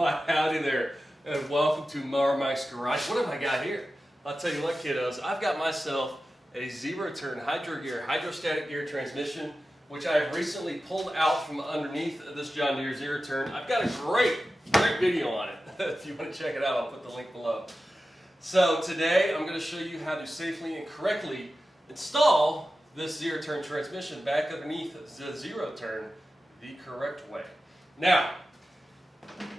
Well, howdy there, and welcome to Mower Mike's Garage. What have I got here? I'll tell you what, kiddos, I've got myself a Zeroturn Hydrostatic gear transmission, which I have recently pulled out from underneath this John Deere Zeroturn. I've got a great video on it. If you want to check it out, I'll put the link below. So today I'm going to show you how to safely and correctly install this Zeroturn transmission back underneath the Zeroturn the correct way. Now,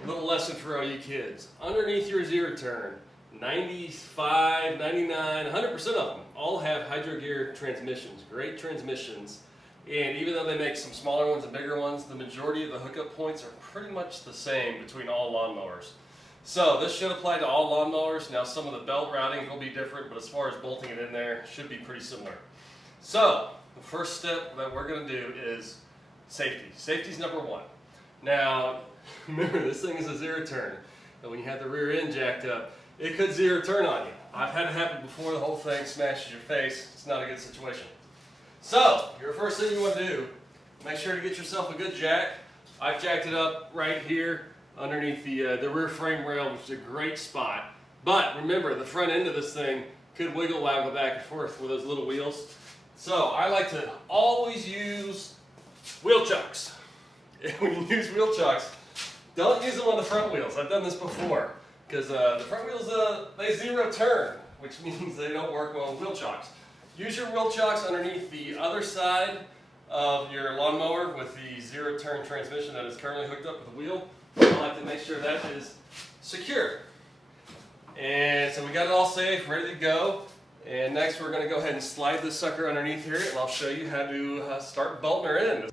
a little lesson for all you kids. Underneath your Zeroturn, 95, 99, 100% of them all have hydro gear transmissions, great transmissions. And even though they make some smaller ones and bigger ones, the majority of the hookup points are pretty much the same between all lawnmowers. So this should apply to all lawnmowers. Now some of the belt routing will be different, but as far as bolting it in there, it should be pretty similar. So the first step that we're going to do is safety. Safety's number one. Now remember, this thing is a Zeroturn, and when you have the rear end jacked up, it could Zeroturn on you. I've had it happen before. The whole thing smashes your face. It's not a good situation. So your first thing you want to do, make sure to get yourself a good jack. I've jacked it up right here underneath the rear frame rail, which is a great spot. But remember, the front end of this thing could wiggle waggle back and forth with those little wheels. So I like to always use wheel chucks. When you use wheel chucks, don't use them on the front wheels. I've done this before because the front wheels, they Zeroturn, which means they don't work well with wheel chocks. Use your wheel chocks underneath the other side of your lawnmower with the Zeroturn transmission that is currently hooked up with the wheel. I like to make sure that is secure. And so we got it all safe, ready to go. And next we're going to go ahead and slide this sucker underneath here, and I'll show you how to start bolting her in.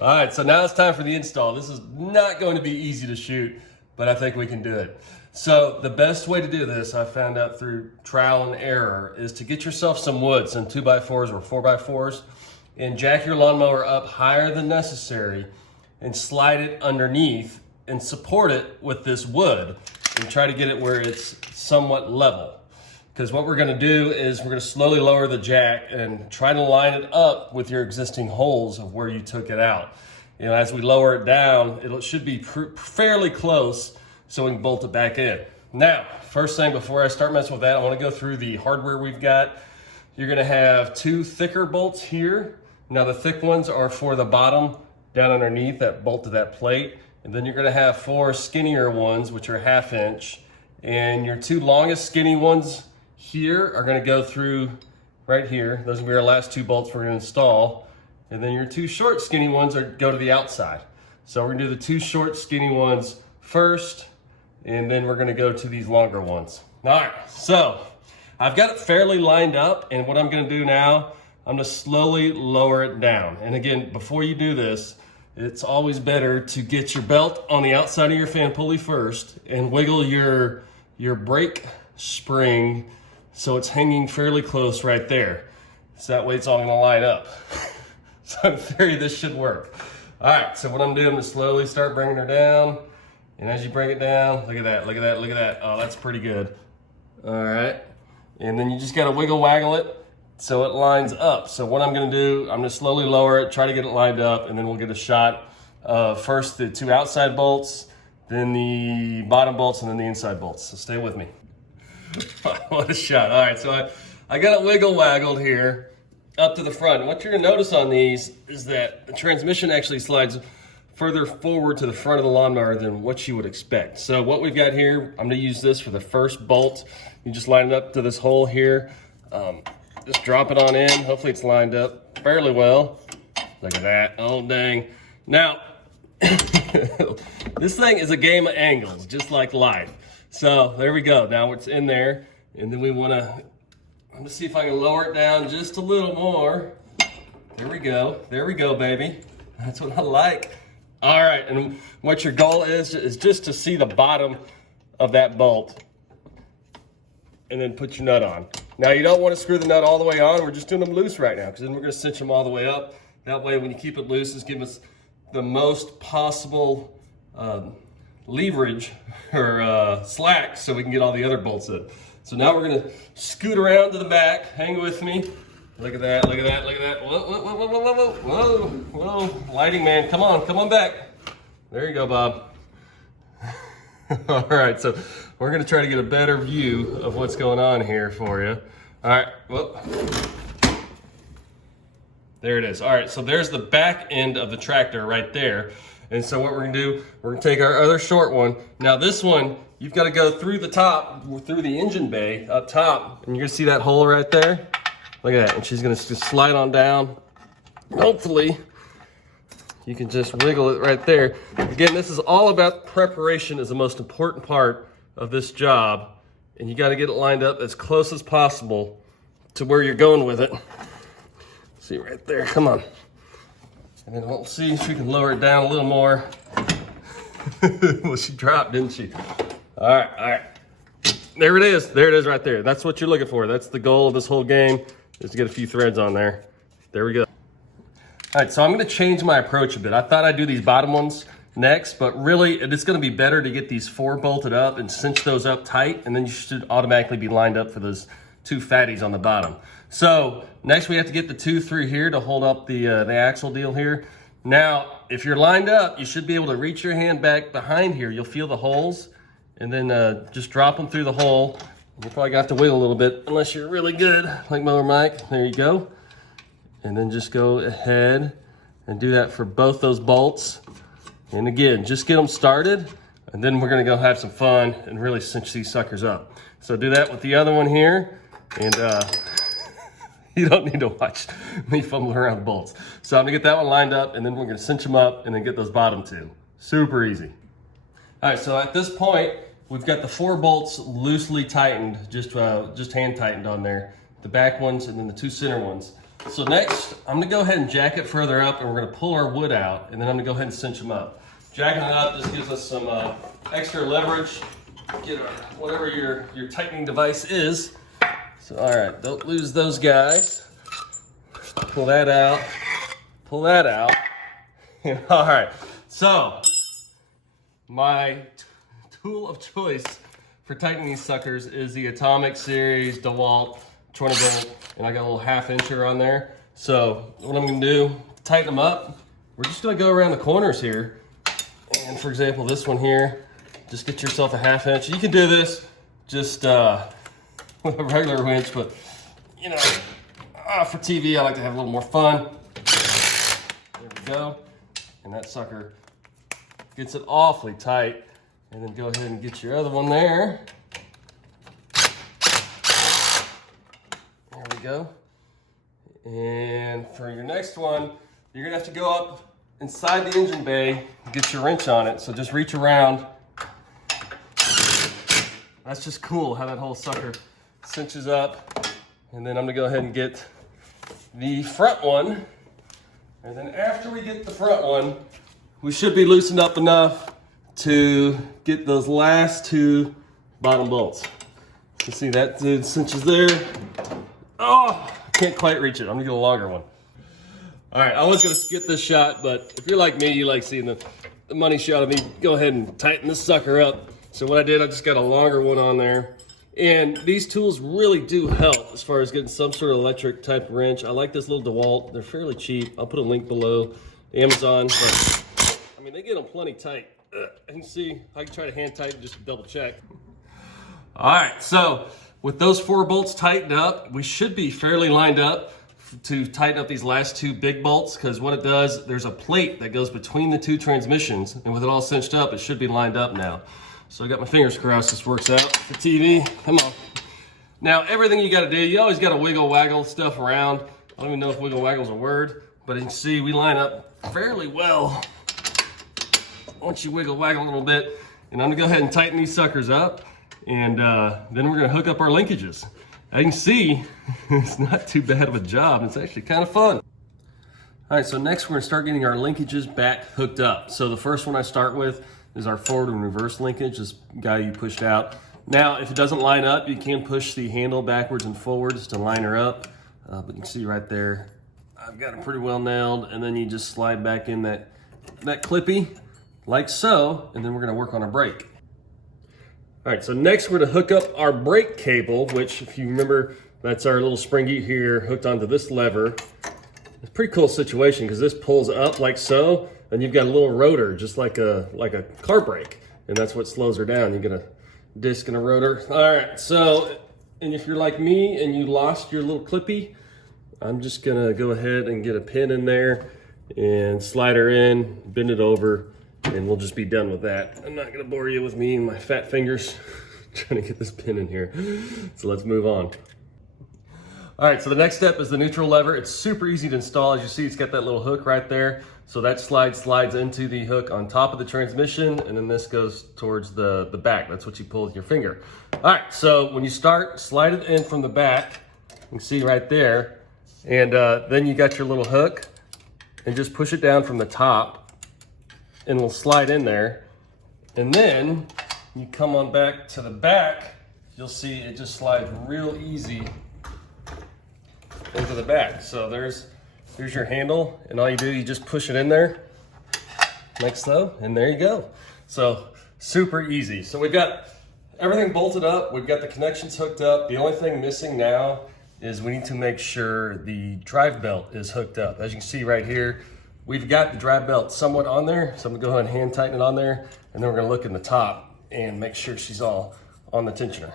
All right, so now it's time for the install. This is not going to be easy to shoot, but I think we can do it. So the best way to do this, I found out through trial and error, is to get yourself some wood, some 2x4s or 4x4s, and jack your lawnmower up higher than necessary and slide it underneath and support it with this wood and try to get it where it's somewhat level. Because what we're going to do is we're going to slowly lower the jack and try to line it up with your existing holes of where you took it out. You know, as we lower it down, it should be fairly close so we can bolt it back in. Now, first thing before I start messing with that, I want to go through the hardware we've got. You're going to have two thicker bolts here. Now the thick ones are for the bottom down underneath that bolt to that plate. And then you're going to have four skinnier ones, which are 1/2 inch. And your two longest skinny ones here are going to go through right here. Those will be our last two bolts we're going to install. And then your two short skinny ones go to the outside. So we're going to do the two short skinny ones first, and then we're going to go to these longer ones. All right, so I've got it fairly lined up, and what I'm going to do now, I'm going to slowly lower it down. And again, before you do this, it's always better to get your belt on the outside of your fan pulley first and wiggle your brake spring so it's hanging fairly close right there. So that way it's all going to line up. So in theory, this should work. All right, so what I'm doing is slowly start bringing her down. And as you bring it down, look at that, look at that, look at that. Oh, that's pretty good. All right. And then you just got to wiggle waggle it so it lines up. So what I'm going to do, I'm going to slowly lower it, try to get it lined up, and then we'll get a shot of first the two outside bolts, then the bottom bolts, and then the inside bolts. So stay with me. What a shot. All right, so I got it wiggle waggled here up to the front. What you're going to notice on these is that the transmission actually slides further forward to the front of the lawnmower than what you would expect. So what we've got here, I'm going to use this for the first bolt. You just line it up to this hole here. Just drop it on in. Hopefully it's lined up fairly well. Look at that. Oh, dang. Now, this thing is a game of angles, just like life. So there we go. Now it's in there. And then we want to, I'm going to see if I can lower it down just a little more. There we go. There we go, baby. That's what I like. All right, and what your goal is just to see the bottom of that bolt and then put your nut on. Now you don't want to screw the nut all the way on. We're just doing them loose right now because then we're going to cinch them all the way up. That way when you keep it loose, it's giving us the most possible leverage or slack so we can get all the other bolts in. So now we're going to scoot around to the back. Hang with me. Look at that, look at that, look at that. Whoa, whoa, whoa, whoa, whoa, whoa, whoa. Lighting man, come on back. There you go, Bob. All right, so we're gonna try to get a better view of what's going on here for you. All right, well, there it is. All right, so there's the back end of the tractor right there. And so what we're gonna do, we're gonna take our other short one. Now this one, you've gotta go through the top, through the engine bay up top, and you're gonna see that hole right there. Look at that, and she's gonna just slide on down. Hopefully, you can just wiggle it right there. Again, this is all about preparation is the most important part of this job. And you gotta get it lined up as close as possible to where you're going with it. See right there, come on. And then we'll see if we can lower it down a little more. Well, she dropped, didn't she? All right. There it is right there. That's what you're looking for. That's the goal of this whole game, is to get a few threads on there. There we go. All right, so I'm gonna change my approach a bit. I thought I'd do these bottom ones next, but really it's gonna be better to get these 4 bolted up and cinch those up tight, and then you should automatically be lined up for those 2 fatties on the bottom. So next we have to get the 2 through here to hold up the axle deal here. Now, if you're lined up, you should be able to reach your hand back behind here. You'll feel the holes, and then just drop them through the hole. You're probably gonna have to wiggle a little bit unless you're really good, like Mower Mike. There you go. And then just go ahead and do that for both those bolts. And again, just get them started, and then we're gonna go have some fun and really cinch these suckers up. So do that with the other one here, and you don't need to watch me fumble around the bolts. So I'm gonna get that one lined up, and then we're gonna cinch them up and then get those bottom 2. Super easy. All right, so at this point, we've got the 4 bolts loosely tightened, just hand tightened on there. The back ones and then the 2 center ones. So next, I'm gonna go ahead and jack it further up, and we're gonna pull our wood out, and then I'm gonna go ahead and cinch them up. Jacking it up just gives us some extra leverage. Get whatever your tightening device is. So, all right, don't lose those guys. Pull that out, pull that out. All right, so my tool of choice for tightening these suckers is the Atomic Series DeWalt 20 volt, and I got a little 1/2 incher on there. So what I'm gonna do, tighten them up. We're just gonna go around the corners here. And for example, this one here, just get yourself a 1/2 inch. You can do this just with a regular winch, but you know, for TV, I like to have a little more fun. There we go. And that sucker gets it awfully tight. And then go ahead and get your other one there. There we go. And for your next one, you're gonna have to go up inside the engine bay and get your wrench on it. So just reach around. That's just cool how that whole sucker cinches up. And then I'm gonna go ahead and get the front one. And then after we get the front one, we should be loosened up enough to get those last 2 bottom bolts. You see that dude cinches there. Oh, can't quite reach it. I'm gonna get a longer one. All right, I was gonna skip this shot, but if you're like me, you like seeing the money shot of me, go ahead and tighten this sucker up. So what I did, I just got a longer one on there. And these tools really do help as far as getting some sort of electric type wrench. I like this little DeWalt. They're fairly cheap. I'll put a link below, Amazon. But I mean, they get them plenty tight. You can see, I can try to hand tighten just to double check. All right, so with those 4 bolts tightened up, we should be fairly lined up to tighten up these last 2 big bolts, because what it does, there's a plate that goes between the 2 transmissions, and with it all cinched up, it should be lined up now. So I got my fingers crossed this works out for TV. Come on. Now, everything you gotta do, you always gotta wiggle waggle stuff around. I don't even know if wiggle waggle's a word, but you can see we line up fairly well once you wiggle waggle a little bit. And I'm gonna go ahead and tighten these suckers up, and then we're gonna hook up our linkages. As you can see, it's not too bad of a job. It's actually kind of fun. All right, so next we're gonna start getting our linkages back hooked up. So the first one I start with is our forward and reverse linkage, this guy you pushed out. Now, if it doesn't line up, you can push the handle backwards and forwards to line her up. But you can see right there, I've got it pretty well nailed, and then you just slide back in that clippy, like so, and then we're gonna work on our brake. All right, so next we're gonna hook up our brake cable, which if you remember, that's our little springy here hooked onto this lever. It's a pretty cool situation because this pulls up like so, and you've got a little rotor, just like a car brake. and that's what slows her down. You get a disc and a rotor. All right, so, and if you're like me and you lost your little clippy, I'm just gonna go ahead and get a pin in there and slide her in, bend it over, and we'll just be done with that. I'm not gonna bore you with me and my fat fingers trying to get this pin in here. So let's move on. All right, so the next step is the neutral lever. It's super easy to install. As you see, it's got that little hook right there. So that slides into the hook on top of the transmission, and then this goes towards the back. That's what you pull with your finger. All right, so when you start, slide it in from the back. You can see right there. And then you got your little hook, and just push it down from the top, and it'll slide in there. And then you come on back to the back, you'll see it just slides real easy into the back. So there's your handle, and all you do, you just push it in there like so, and there you go. So super easy. So we've got everything bolted up, we've got the connections hooked up. The only thing missing now is we need to make sure the drive belt is hooked up. As you can see right here, we've got the drive belt somewhat on there, so I'm gonna go ahead and hand tighten it on there, and then we're gonna look in the top and make sure she's all on the tensioner.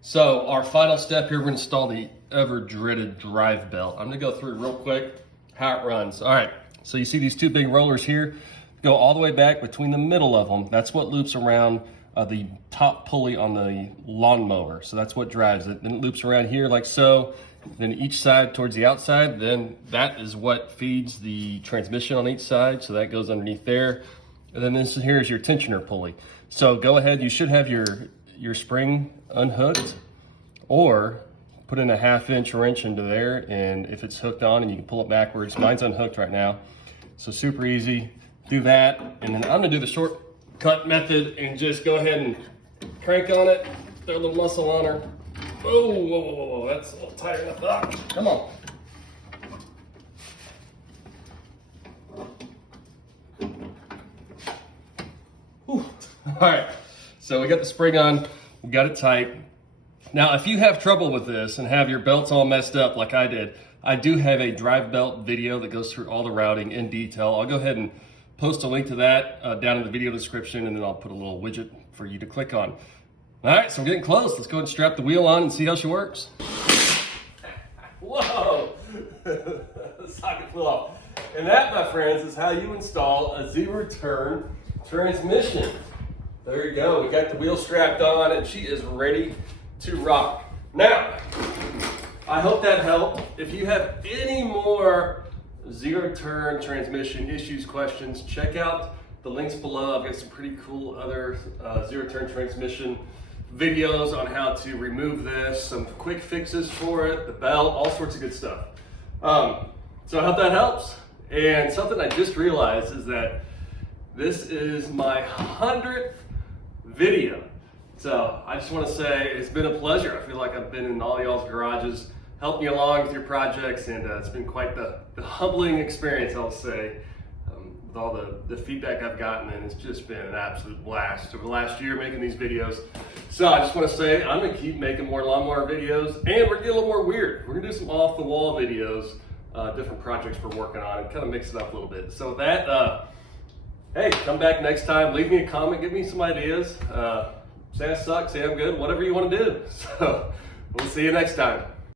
So our final step here, we're gonna install the ever dreaded drive belt. I'm gonna go through real quick how it runs. All right, so you see these two big rollers here, go all the way back between the middle of them. That's what loops around the top pulley on the lawnmower. So that's what drives it. Then it loops around here like so. Then each side towards the outside, then that is what feeds the transmission on each side. So that goes underneath there. And then this here is your tensioner pulley. So go ahead, you should have your spring unhooked, or put in a 1/2" wrench into there, and if it's hooked on and you can pull it backwards. Mine's unhooked right now. So super easy, do that. And then I'm gonna do the shortcut method and just go ahead and crank on it, throw a little muscle on her. Oh, whoa, whoa, whoa, whoa, that's a little tighter than I thought. Come on. Whew. All right, so we got the spring on, we got it tight. Now, if you have trouble with this and have your belts all messed up like I did, I do have a drive belt video that goes through all the routing in detail. I'll go ahead and post a link to that down in the video description, and then I'll put a little widget for you to click on. All right, so we're getting close. Let's go ahead and strap the wheel on and see how she works. Whoa, the socket flew off. And that, my friends, is how you install a Zeroturn transmission. There you go. We got the wheel strapped on, and she is ready to rock. Now, I hope that helped. If you have any more Zeroturn transmission issues, questions, check out the links below. I've got some pretty cool other Zeroturn transmission videos on how to remove this, some quick fixes for it, the belt, all sorts of good stuff. So I hope that helps. And something I just realized is that this is my 100th video. So I just want to say it's been a pleasure. I feel like I've been in all y'all's garages helping you along with your projects, and it's been quite the humbling experience, I'll say, with all the feedback I've gotten, and it's just been an absolute blast over the last year making these videos. So I just want to say I'm going to keep making more lawnmower videos, and we're going to get a little more weird. We're going to do some off-the-wall videos, different projects we're working on, and kind of mix it up a little bit. So with that, hey, come back next time, leave me a comment, give me some ideas. Say I suck, say I'm good, whatever you want to do. So we'll see you next time.